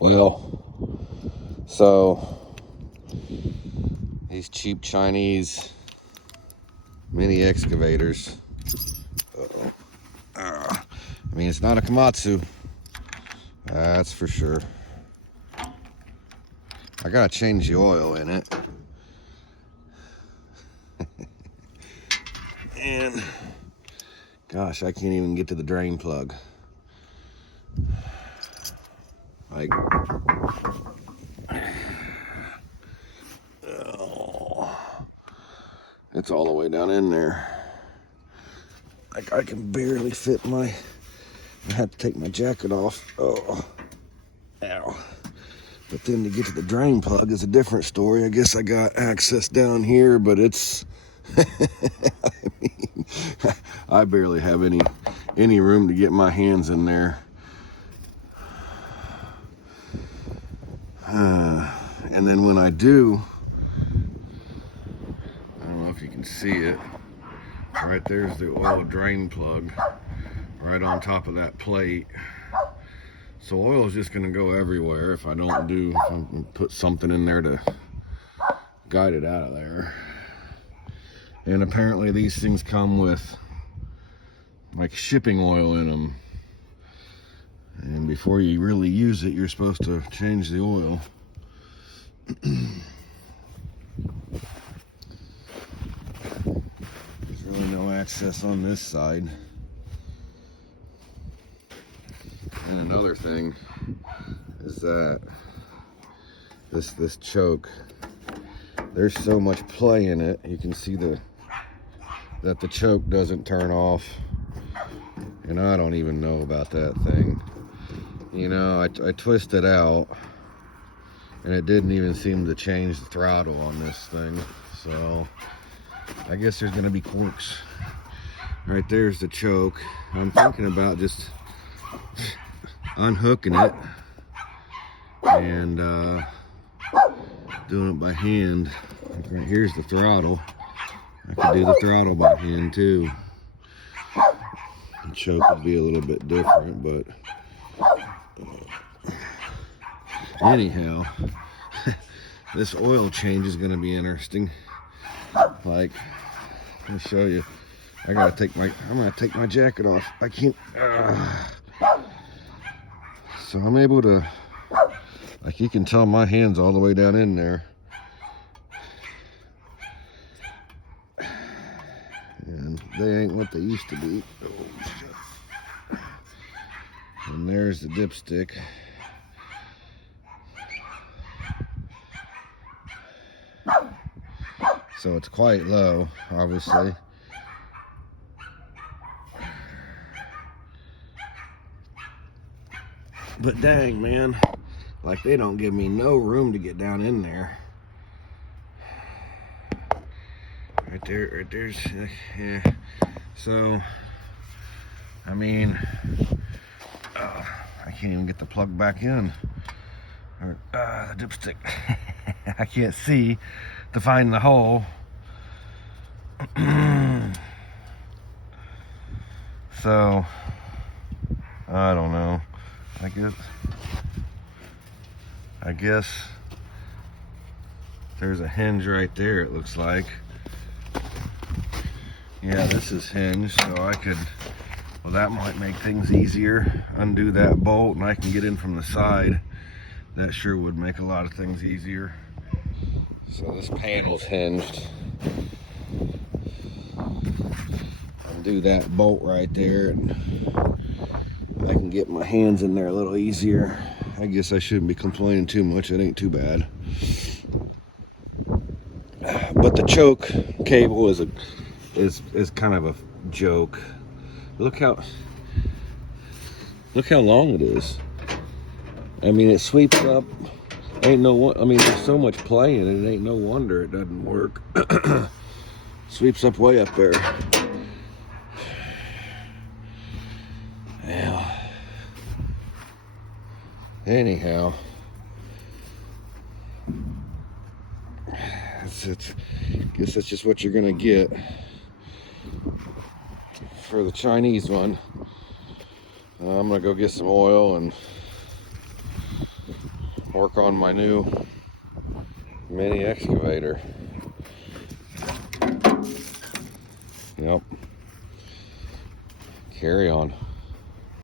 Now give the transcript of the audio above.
Well, so these cheap Chinese mini excavators. Uh-oh. I mean, it's not a Komatsu, that's for sure. I gotta change the oil in it. And gosh, I can't even get to the drain plug. Like, oh, it's all the way down in there. Like, I can barely fit I had to take my jacket off. Oh, ow. But then to get to the drain plug is a different story. I guess I got access down here, but it's, I mean, I barely have any room to get my hands in there. And then when I do, I don't know if you can see it, right there's the oil drain plug right on top of that plate. So oil is just going to go everywhere if I don't put something in there to guide it out of there. And apparently these things come with like shipping oil in them. And before you really use it, you're supposed to change the oil. There's really no access on this side. And another thing is that this choke, there's so much play in it. You can see that the choke doesn't turn off, and I don't even know about that thing. You know, I twisted out, and it didn't even seem to change the throttle on this thing. So I guess there's gonna be quirks. Right there's the choke. I'm thinking about just unhooking it and doing it by hand. Right here's the throttle. I could do the throttle by hand too. The choke would be a little bit different, but anyhow, this oil change is going to be interesting. Like, let me show you. I'm gonna take my jacket off. I can't. So I'm able to, like, you can tell my hand's all the way down in there. And they ain't what they used to be. Oh, and there's the dipstick. So it's quite low, obviously. But dang, man, like, they don't give me no room to get down in there. Right there's, yeah. So, I mean, I can't even get the plug back in. Or, the dipstick. I can't see to find the hole. So, I don't know. I guess there's a hinge right there, it looks like. Yeah, this is hinged, so I could, well, that might make things easier. Undo that bolt and I can get in from the side. That sure would make a lot of things easier. So this panel's hinged. Undo that bolt right there and I can get my hands in there a little easier. I guess I shouldn't be complaining too much. It ain't too bad. But the choke cable is kind of a joke. Look how long it is. I mean, it sweeps up. Ain't no one. I mean, there's so much play in it. It ain't no wonder it doesn't work. Sweeps up way up there. Yeah. Anyhow, guess that's just what you're gonna get for the Chinese one. I'm gonna go get some oil and work on my new mini excavator. Yep. Carry on.